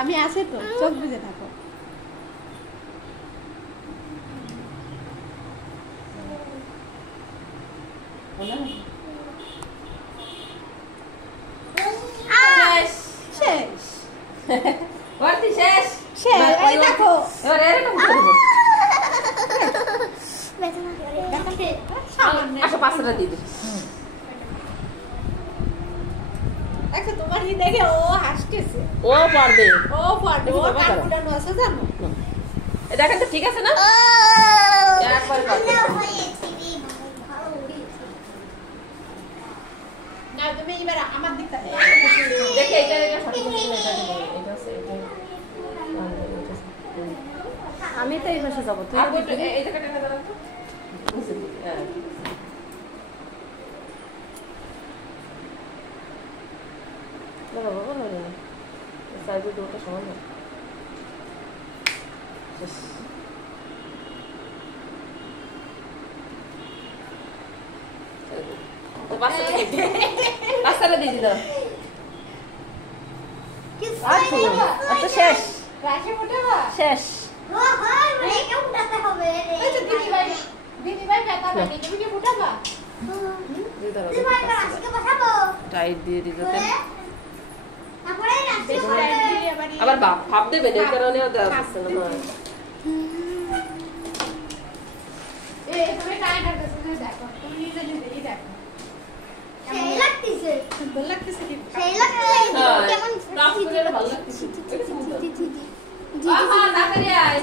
আমি আছি তো, চোখ বুজে থাকো। শেষ ভর্তি শেষ শেষ। এই দেখো এবার এরকম করব। আচ্ছা পাঁচটা দিয়ে দিই। দেখো তোমার ই দেখে ও হাসতেছে। ও পারবে। ও পারবে। ও কান ফুটানো আছে জানো? এই দেখেন তো ঠিক আছে না? একবার পারবে। না তুমি এবার আমার দিকটা দেখে এটা সঠিক আছে না এটা দিবে। এটা আছে এটা। আমি তো এই পাশে যাব, তুই আপু এই জায়গাটা টেনে দাও তো। বুঝে দিই। হ্যাঁ। না বাবা না না। সাইডে দুটো সমান না। শেষ। তো পাঁচটা দিয়ে দিল। আচ্ছা শেষ রাশি ফুটাবা শেষ। দিদি ভাই ব্যথা পায়নি, তুমি কি ফুটাবা? টাইট দিয়ে দিতে। বেশ টাইট দিলে আবার ভাব দেবে এই কারণেও দেওয়া যাচ্ছে না। এই তুমি টাইট আর কাছে দেখো, তুমি নিজে নিজেই দেখো। সেই লাগতেছে, সুন্দর লাগতেছে কি? সেই লাগতেছে কেমন ভালো লাগছে। আহা না করে আয়।